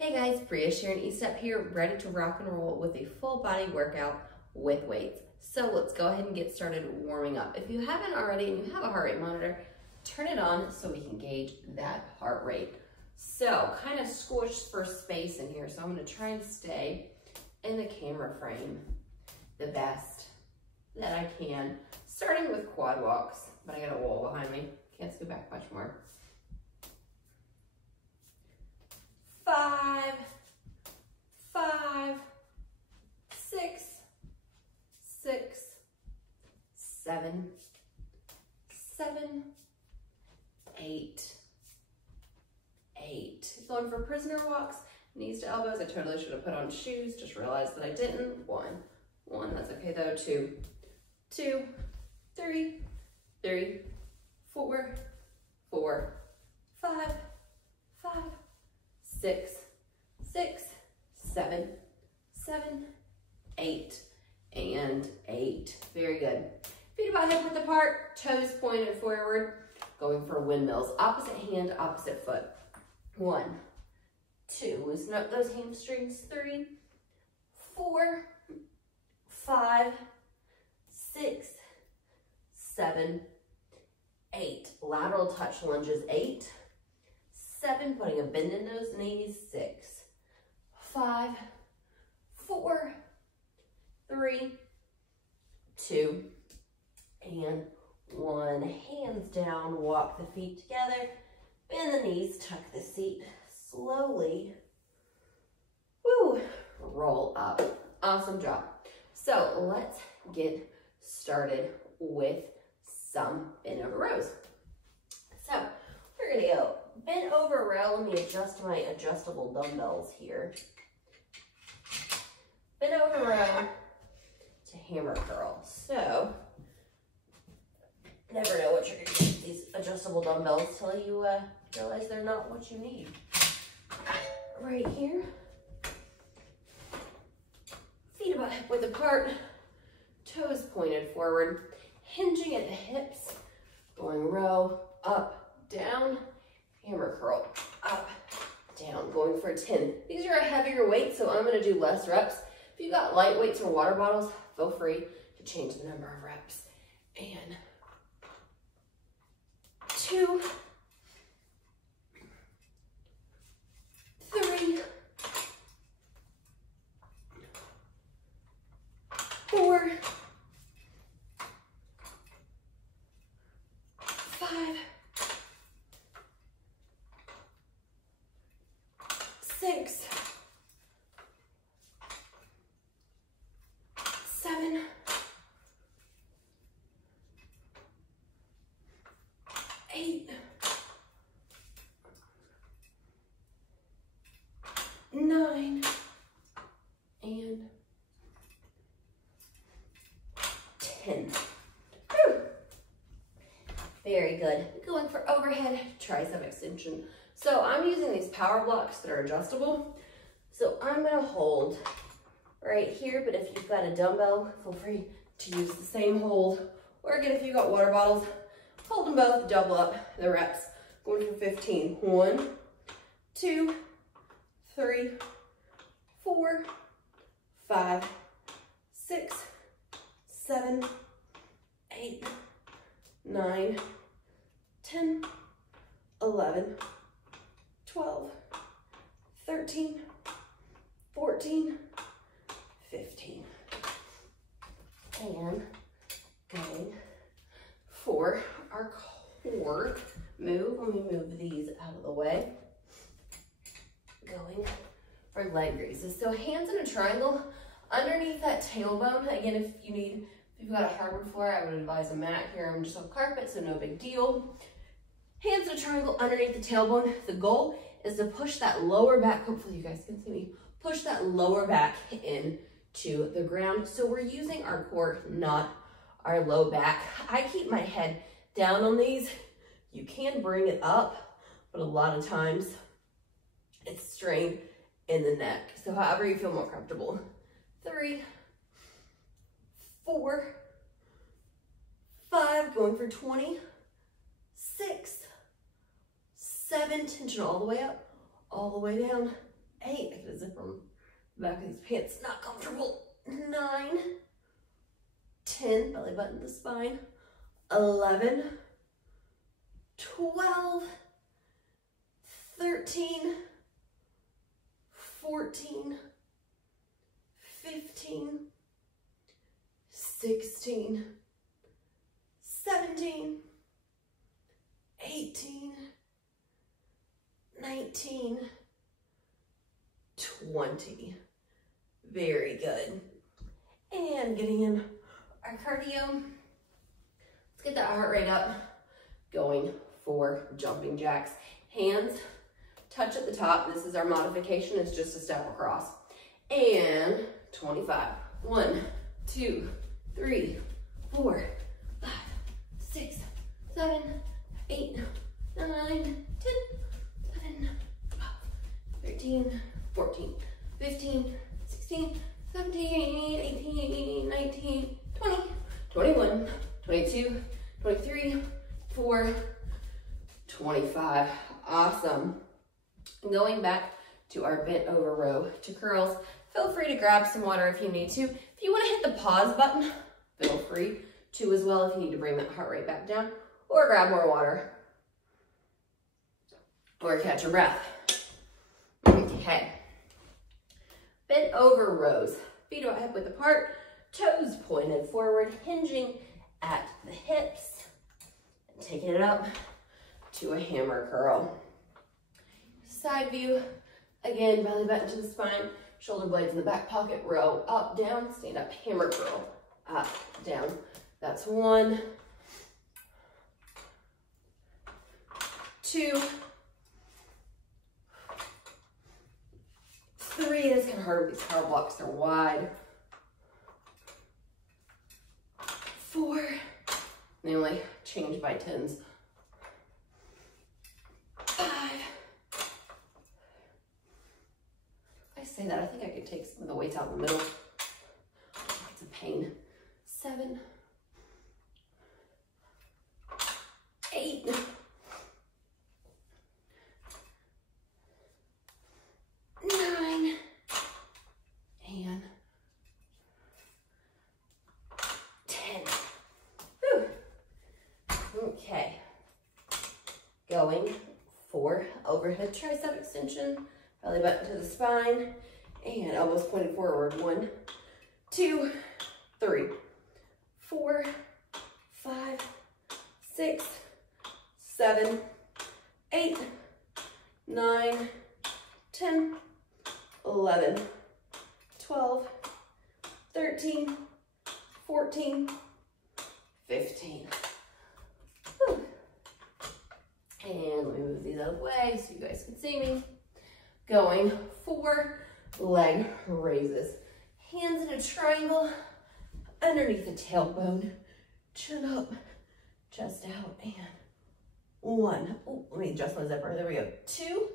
Hey guys, Bria Sharon E-Step here, ready to rock and roll with a full body workout with weights. So let's go ahead and get started warming up. If you haven't already and you have a heart rate monitor, turn it on so we can gauge that heart rate. So kind of squish for space in here. So I'm gonna try and stay in the camera frame the best that I can, starting with quad walks, but I got a wall behind me. Can't scoot back much more. 5, 5, 6, 6, 7, 7, 8, 8. Going for prisoner walks, knees to elbows. I totally should have put on shoes, just realized that I didn't. 1, that's okay though. 2, 2, 3, 3, 4, 4, 5, 5, 6, 6, 7, 7, 8, and 8. Very good. Feet about hip width apart, toes pointed forward, going for windmills. Opposite hand, opposite foot. 1, 2, loosen up those hamstrings. 3, 4, 5, 6, 7, 8. Lateral touch lunges. 8, 7, putting a bend in those knees. 6, 5, 4, 3, 2, and 1. Hands down, walk the feet together, bend the knees, tuck the seat slowly. Woo, roll up. Awesome job. So let's get started with some bent over rows. So we're gonna go bent over row. Let me adjust my adjustable dumbbells here. Bent over row to hammer curl. So never know what you're gonna get with these adjustable dumbbells till you realize they're not what you need. Right here. Feet about hip width apart, toes pointed forward, hinging at the hips, going row, up, down, hammer curl, up, down, going for 10. These are a heavier weight, so I'm gonna do less reps. If you've got light weights or water bottles, feel free to change the number of reps. And 2, 3, 4, 5, 6, 7, 8, 9, and 10. Whew. Very good. Going for overhead tricep extension. So I'm using these power blocks that are adjustable. So I'm gonna hold right here, but if you've got a dumbbell, feel free to use the same hold. Or again, if you've got water bottles, hold them both, double up the reps. Going for 15. 1, 2, 3, 4, 5, 6, 7, 8, 9, 10, 11, 12, 13, 14, 15. And going for our core move. Let me move these out of the way. Going for leg raises. So hands in a triangle underneath that tailbone. Again, if you've got a hardwood floor, I would advise a mat. Here I'm just on carpet, so no big deal. Hands in a triangle underneath the tailbone. The goal is to push that lower back, hopefully you guys can see me, push that lower back into the ground. So we're using our core, not our low back. I keep my head down on these. You can bring it up, but a lot of times it's strained in the neck. So however you feel more comfortable. 3, 4, 5, going for 20, 6, 7, tension all the way up, all the way down, 8. I gotta zip them back of these pants, not comfortable. 9, 10, belly button to the spine. 11, 12, 13, 14, 15, 16, 17, 18, 19, 20. Very good. And getting in our cardio. Let's get that heart rate up. Going for jumping jacks. Hands touch at the top. This is our modification. It's just a step across. And 25. 1, 2, 3, 4, 5, 6, 7, 8, 9, 10, 11, 12, 13, 14, 15, 16, 17, 18, 19, 20, 21, 22, 23, 4, 25. Awesome. Going back to our bent over row to curls. Feel free to grab some water if you need to. If you want to hit the pause button, feel free to as well if you need to bring that heart rate back down, or grab more water, or catch your breath. Okay. Bent over rows. Feet about hip width apart, toes pointed forward, hinging at the hips, and taking it up to a hammer curl. Side view, again, belly button to the spine, shoulder blades in the back pocket, row up, down, stand up, hammer curl, up, down. That's 1, 2, 3. That's kind of hard with these power blocks, they're wide. 4, they only change by 10s. 5. I say that, I think I could take some of the weights out in the middle. It's a pain. 7, 8, 9, and 10. Whew. Okay. Going for overhead tricep extension, belly button to the spine, and elbows pointed forward. 1, 2, 3, 4, 5, 6, 7, 8, 9, 10, 11, 12, 13, 14, 15. Whew. And let me move these out of the way so you guys can see me. Going for leg raises. Hands in a triangle underneath the tailbone. Chin up, chest out, and 1. Oh, let me adjust my zipper. There we go. 2,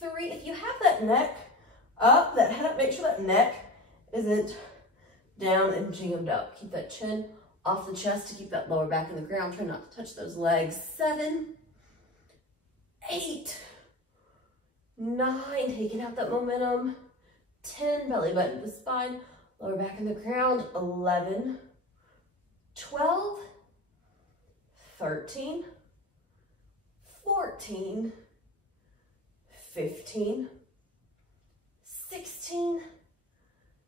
3. If you have that neck up, that head up, make sure that neck isn't down and jammed up. Keep that chin off the chest to keep that lower back in the ground. Try not to touch those legs. 7, 8, 9, taking out that momentum. 10, belly button to the spine, lower back in the ground. 11, 12, 13, 14, 15, 16,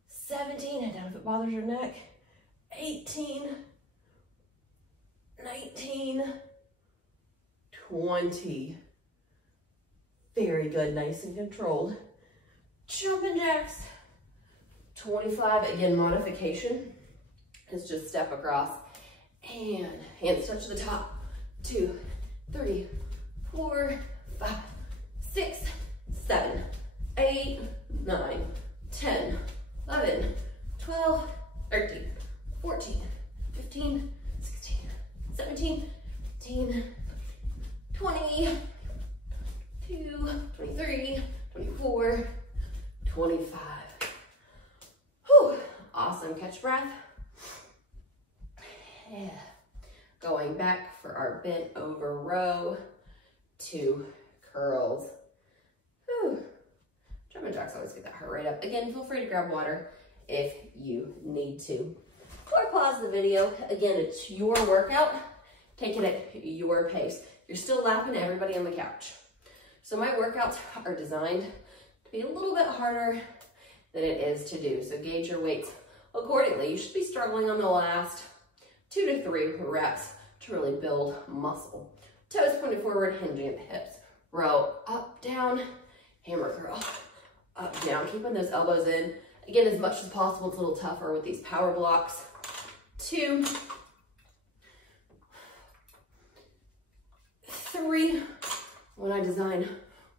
17, head down if it bothers your neck. 18, 19, 20. Very good, nice and controlled. Jumping jacks. 25, again, modification is just step across and hands touch the top. 2, 3, 4, 5, 6, 7, 8, 9, 10, 11, 12, 13, 14, 15, 16, 17, 18, 20, 22, 23, 24, 25. Whew. Awesome. Catch breath. Yeah. Going back for our bent over row to curls. Whew. workouts always get that heart rate up. Again, feel free to grab water if you need to. Or pause the video. Again, it's your workout. Take it at your pace. You're still lapping everybody on the couch. So my workouts are designed to be a little bit harder than it is to do. So gauge your weights accordingly. You should be struggling on the last 2 to 3 reps to really build muscle. Toes pointed forward, hinging at the hips. Row up, down, hammer curl. Up, down, keeping those elbows in. Again, as much as possible, it's a little tougher with these power blocks. 2, 3. When I design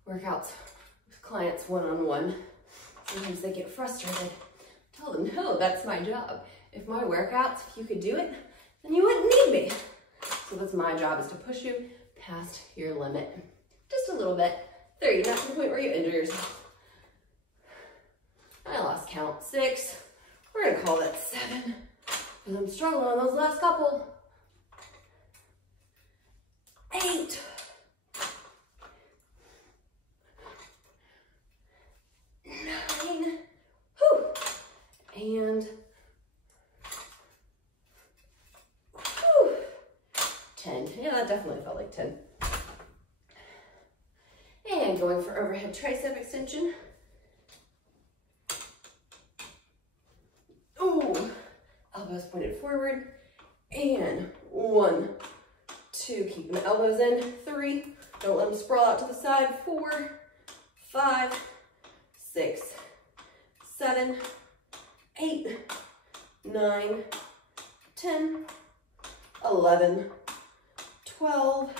workouts with clients one-on-one, sometimes they get frustrated. Tell them, no, that's my job. If my workouts, if you could do it, then you wouldn't need me. So that's my job, is to push you past your limit. Just a little bit. 3, not to the point where you injure yourself. I lost count. 6. We're gonna call that 7. Because I'm struggling on those last couple. 8. 9. Whew. And 10. Yeah, that definitely felt like 10. And going for overhead tricep extension. Ooh, elbows pointed forward. And 1, 2, keeping the elbows in. 3, don't let them sprawl out to the side. 4, 5, 6, 7, 8, 9, 10, 11, 12,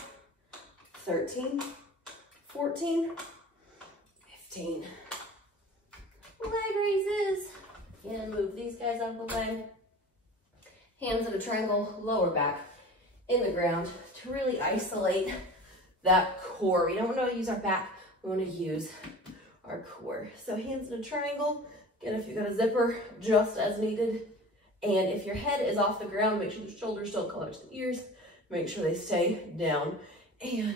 13, 14, 15. Leg raises. And move these guys out of the way. Hands in a triangle, lower back in the ground to really isolate that core. We don't want to use our back, we want to use our core. So hands in a triangle. Again, if you've got a zipper, just as needed. And if your head is off the ground, make sure the shoulders still collar to the ears. Make sure they stay down. And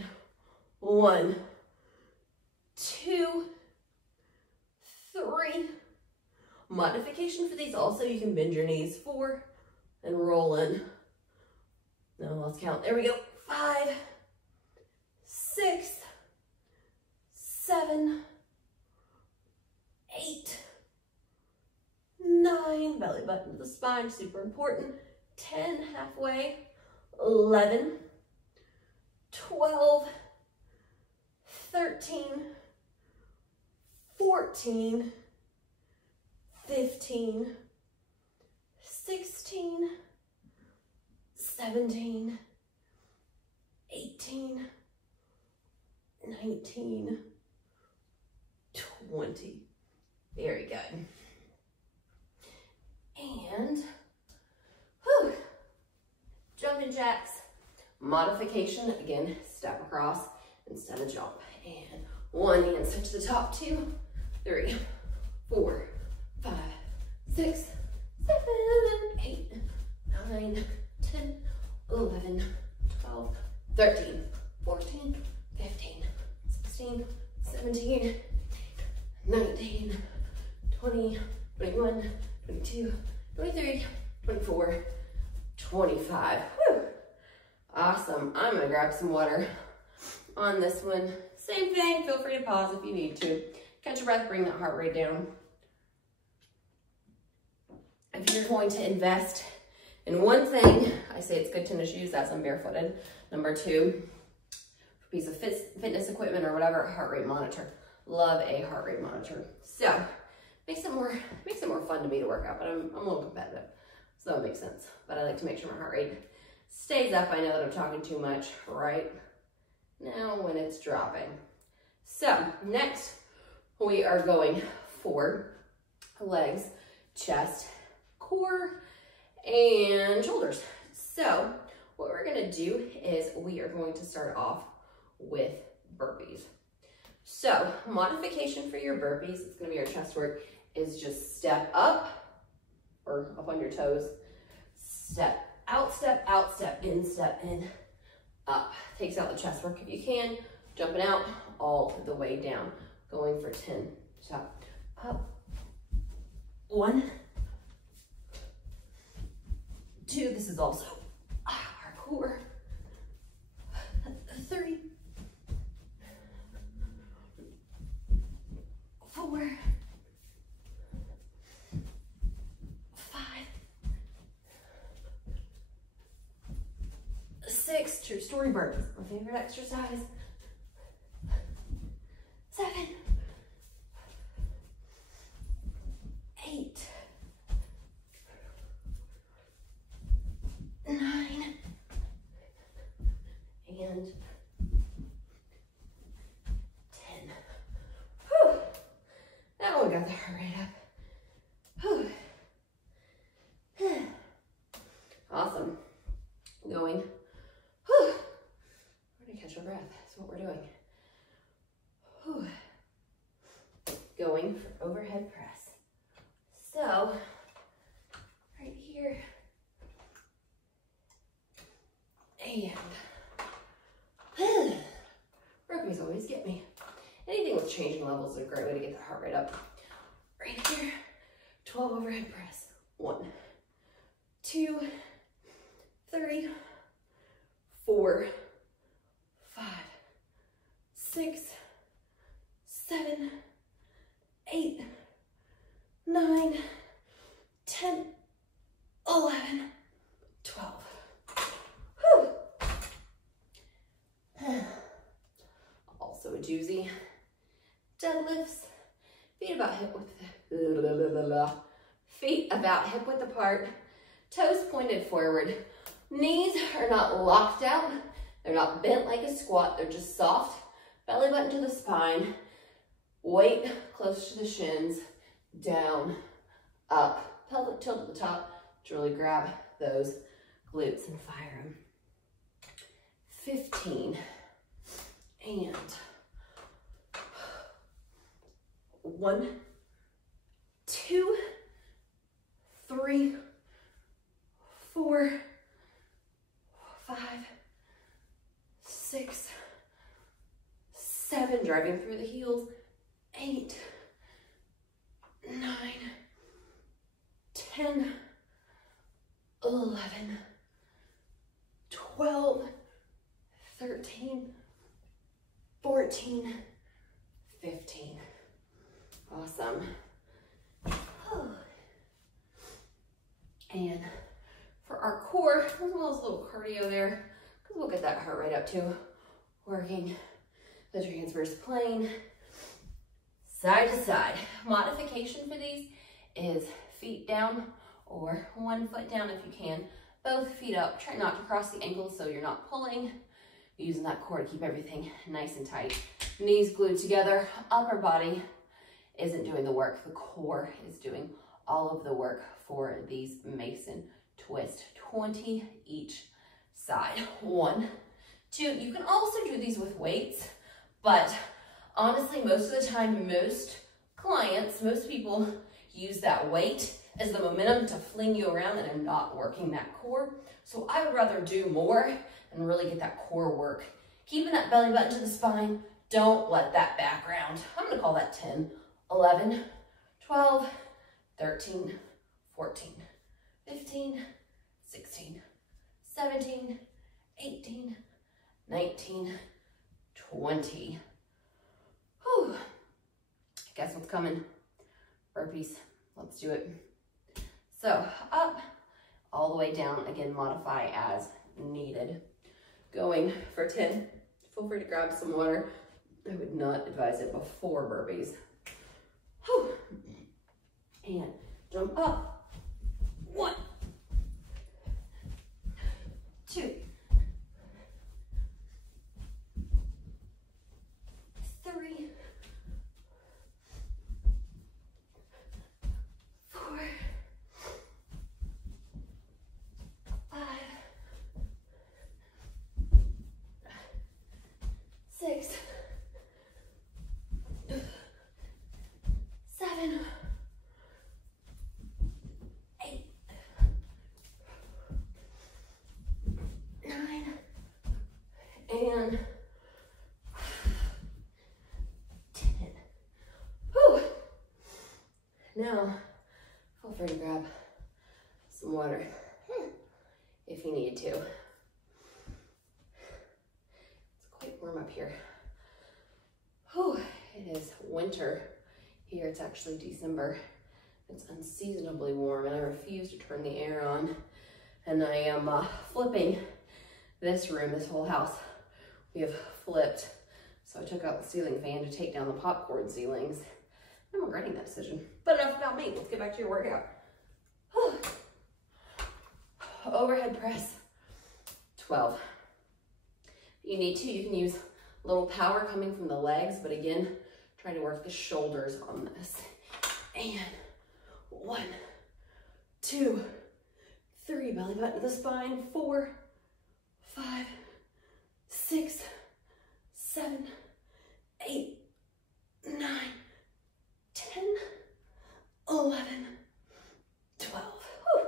1, 2, 3. Modification for these also, you can bend your knees. 4 and roll in. No, lost count. There we go. 5, 6, 7, 8, 9. Belly button to the spine, super important. 10, halfway. 11, 12, 13, 14, 15, 16, 17, 18, 19, 20. Very good. And, whew, jumping jacks. Modification, again, step across instead of jump. And 1 hand touch the top. 2, 3, 4, 5, 6, 7, 8, 9, 10, 11, 12, 13, 14, 15, 16, 17, 19, 20, 21, 22, 23, 24, 25. Whew. Awesome. I'm going to grab some water on this one. Same thing. Feel free to pause if you need to. Catch your breath. Bring that heart rate down. If you're going to invest in one thing, I say it's good tennis shoes as I'm barefooted. Number 2, piece of fitness equipment or whatever, heart rate monitor. Love a heart rate monitor. So makes it more fun to me to work out, but I'm a little competitive, so that makes sense. But I like to make sure my heart rate stays up. I know that I'm talking too much right now when it's dropping. So next we are going for legs, chest, core, and shoulders. So what we're gonna do is we are going to start off with burpees. So modification for your burpees, it's gonna be our chest work, is just step up or up on your toes, step out, step in, up. Takes out the chest work if you can, jumping out all the way down, going for 10, top, Up. 1, 2, this is also our core. 3, 4, 5, 6, true story burpees, my favorite exercise. 7, 8, 9, and 10. Whew. Now we got the heart rate up. Whew. Awesome. Going. Whew. We're gonna catch our breath. That's what we're doing. Whew. Going for overhead press. So, right here, and burpees always get me. Anything with changing levels is a great way to get the heart rate up. Right here, 12 overhead press. 1, 2, 3, 4, 5, 6, 7, 8, 9, 10, 11, 12. Whew. Also a doozy. Deadlifts, feet about hip width apart, toes pointed forward. Knees are not locked out. They're not bent like a squat. They're just soft. Belly button to the spine. Weight close to the shins. Down, up. Pelvic tilt at the top to really grab those glutes and fire them. 15. And 1, 2, 3, 4, 5, 6, 7, driving through the heels. 8, 9, 10, 11, 12, 13, 14, 15. Awesome. And for our core, as well as a little cardio there, because we'll get that heart rate up too. Working the transverse plane, side to side. Modification for these is feet down or 1 foot down if you can. Both feet up. Try not to cross the ankles so you're not pulling. Using that core to keep everything nice and tight. Knees glued together. Upper body isn't doing the work. The core is doing all of the work for these Mason twist. 20 each side. 1, 2. You can also do these with weights, but honestly, most of the time, most clients, most people use that weight as the momentum to fling you around and I'm not working that core. So I would rather do more and really get that core work. Keeping that belly button to the spine. Don't let that back round. I'm gonna call that 10, 11, 12, 13, 14, 15, 16, 17, 18, 19, 20. Whew. Guess what's coming? Burpees. Let's do it. So up, all the way down. Again, modify as needed. Going for 10. Feel free to grab some water. I would not advise it before burpees. Whew. And jump up. 1, 2, 3, 4, 5, 6, 7, 8, 9, Now, feel free to grab some water if you need to. It's quite warm up here. Whew, it is winter here. It's actually December. It's unseasonably warm and I refuse to turn the air on. And I am flipping this room, this whole house. We have flipped. So I took out the ceiling fan to take down the popcorn ceilings. I'm regretting that decision. But enough about me. Let's get back to your workout. Overhead press, 12. If you need to, you can use a little power coming from the legs, but again, try to work the shoulders on this. And 1, 2, 3, belly button to the spine, 4, 5, 6, 7, 8, 9, 10, 11, 12. Whew.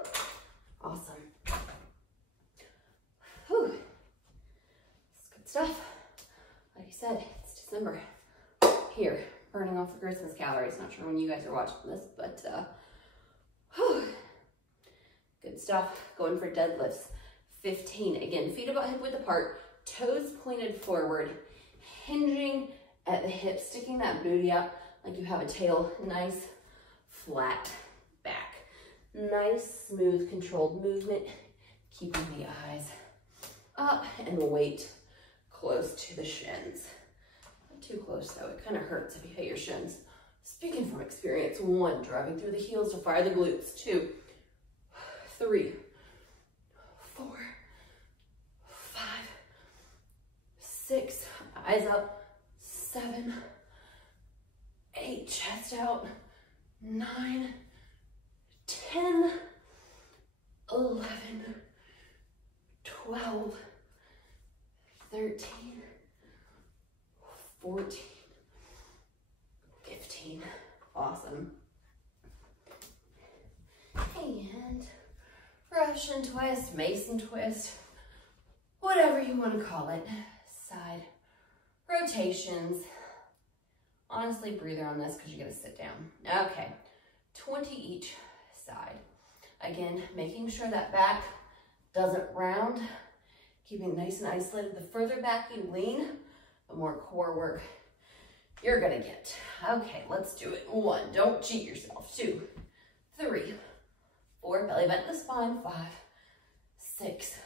Awesome. Whew. That's good stuff. Like I said, it's December. Here, burning off the Christmas calories. Not sure when you guys are watching this, but whew. Good stuff. Going for deadlifts. 15. Again, feet about hip width apart, toes pointed forward, hinging at the hips, sticking that booty up like you have a tail. Nice flat back. Nice, smooth, controlled movement. Keeping the eyes up and weight close to the shins. Not too close though, it kind of hurts if you hit your shins. Speaking from experience, 1, driving through the heels to fire the glutes. 2, 3, 4, 5, 6, eyes up, 7, 8, chest out, 9, 10, 11, 12, 13, 14, 15. Awesome. And Russian twist, Mason twist, whatever you want to call it. Side rotations. Honestly, breather on this because you gotta sit down. Okay, 20 each side. Again, making sure that back doesn't round, keeping it nice and isolated. The further back you lean, the more core work you're gonna get. Okay, let's do it. 1, don't cheat yourself. 2, 3, 4, belly button to the spine. 5, 6,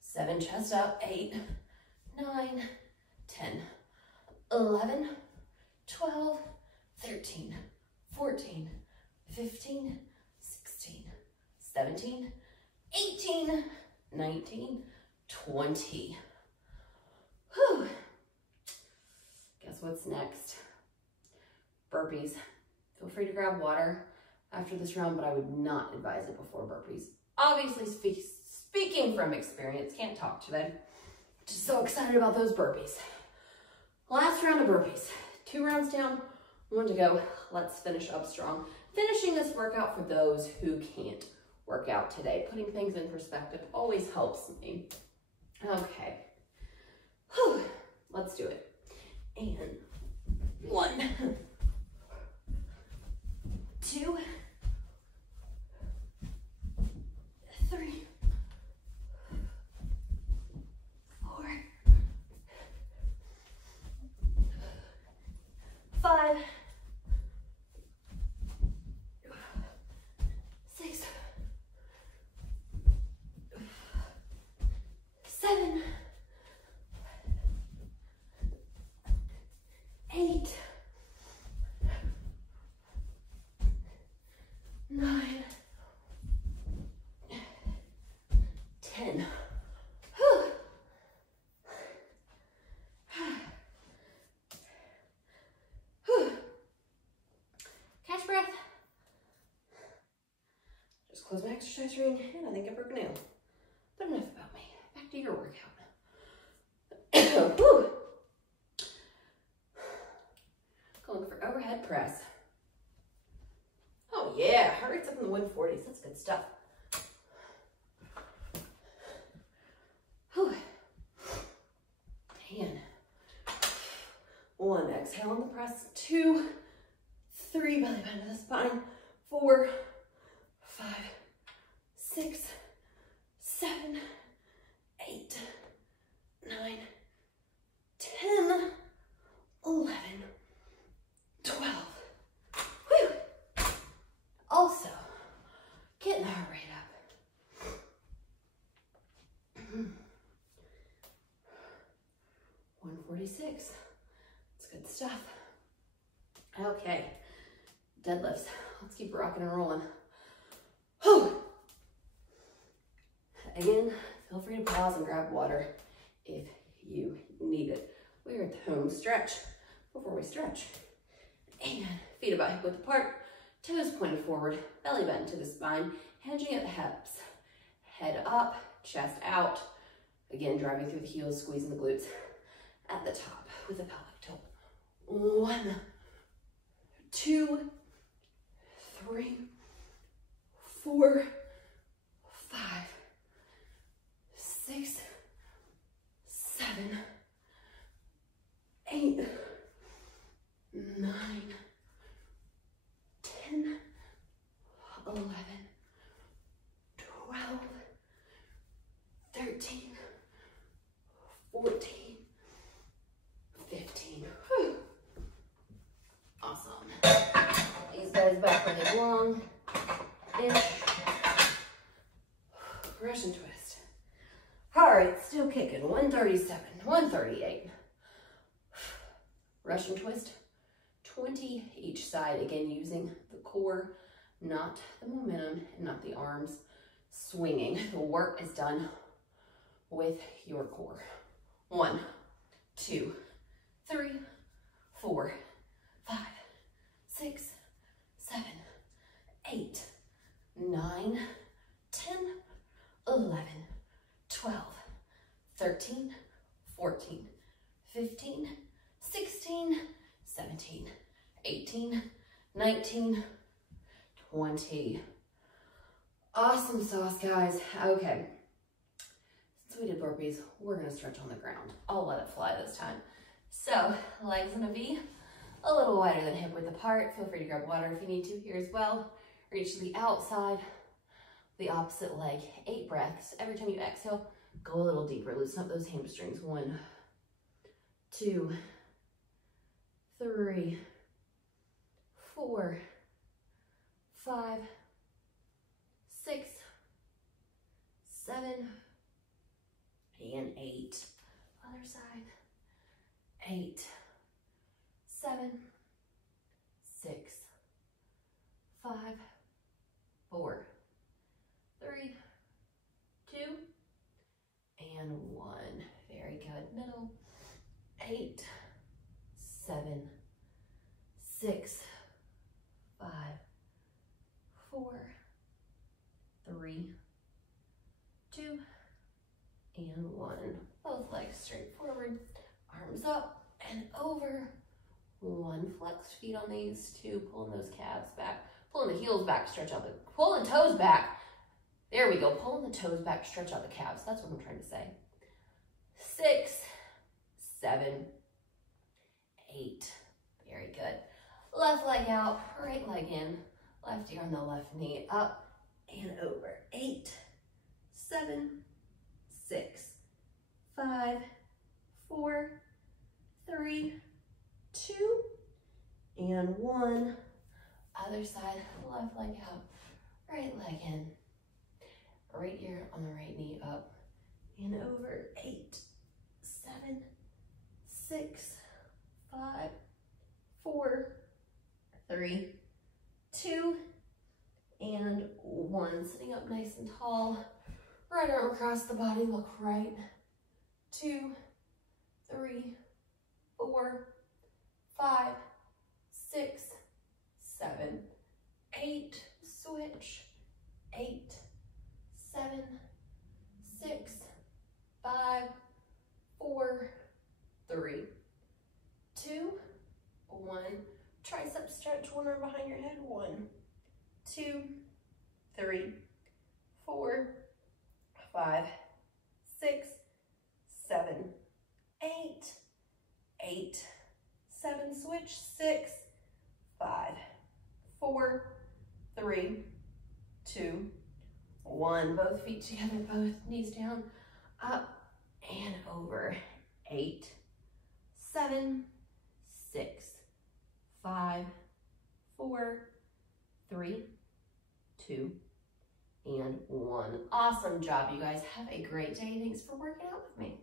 7, chest out. 8, 9, 10, 11, 12, 13, 14, 15, 16, 17, 18, 19, 20. Whew. Guess what's next? Burpees. Feel free to grab water after this round, but I would not advise it before burpees. Obviously, speaking from experience, can't talk today. Just so excited about those burpees. Last round of burpees. 2 rounds down, 1 to go. Let's finish up strong. Finishing this workout for those who can't work out today. Putting things in perspective always helps me. Okay. Whew. Let's do it. And 1, 2, 3, 4, 5, 6, 7, 8, 9, 10. Whew. Whew. Catch breath. Just close my exercise ring and I think I broke a nail. But enough about me. Back to your workout. Whew. Going for overhead press. Oh yeah, heart rate's up in the 140s. That's good stuff. Whew. And 1, exhale on the press. 2, 3, belly button to the spine. 4, 5, 6, 7, 8, 9, 10, 11, 12. Whew. Also, getting the heart rate up. 146. That's good stuff. Okay, deadlifts. Let's keep rocking and rolling. Whew. Again, feel free to pause and grab water if you need it. We're at the home stretch. Before we stretch, and feet about hip width apart, toes pointed forward, belly button to the spine, hinging at the hips, head up, chest out. Again, driving through the heels, squeezing the glutes at the top with a pelvic tilt. 1, 2, 3, 4, 5, 6, 7, 8, 9, 10, 11, 12, 13, 14, 15. Whew. Awesome. These guys back where they belong. Ish. Russian twist. All right, still kicking. 137, 138. Russian twist. 20 each side. Again, using the core, not the momentum, and not the arms swinging. The work is done with your core. 1, 2, 3, 4, 5, 6, 7, 8, 9, 10, 11, 12, 13, 14, 15, 16, 17, 18, 19, 20. Awesome sauce, guys. Okay. Since we did burpees, we're going to stretch on the ground. I'll let it fly this time. So, legs in a V, a little wider than hip width apart. Feel free to grab water if you need to here as well. Reach to the outside, the opposite leg. 8 breaths. Every time you exhale, go a little deeper. Loosen up those hamstrings. 1, 2, 3, 4, 5, 6, 7, and 8. Other side. 8, 7, 6, 5, 4, 3, 2, and 1. Very good. Middle. 8, 7, 6, 5, 4, 3, 2, and 1. Both legs straight forward, arms up and over. 1, flexed feet on these. 2, pulling those calves back, pulling the heels back, stretch out the, pull the toes back. There we go, pulling the toes back, stretch out the calves. That's what I'm trying to say. 6, 7, 8. Very good. Left leg out, right leg in, left ear on the left knee, up and over. 8, 7, 6, 5, 4, 3, 2, and 1. Other side, left leg out, right leg in, right ear on the right knee, up and over. 8, 7, 6, 5, 4, 3, 2, and 1. Sitting up nice and tall. Right arm across the body, look right. 2, 3, 4, 5, 6, 7, 8. Switch. 8, 7, 6, 5, 4, 3, 2, 1. Tricep stretch, one arm behind your head. 1, 2, 3, 4, 5, 6, 7, 8, 8, 7, switch. 6, 5, 4, 3, 3, 2, 1. Both feet together, both knees down, up and over. 8, 7, 6, 5, 4, 3, 2, and 1. Awesome job, you guys. Have a great day. Thanks for working out with me.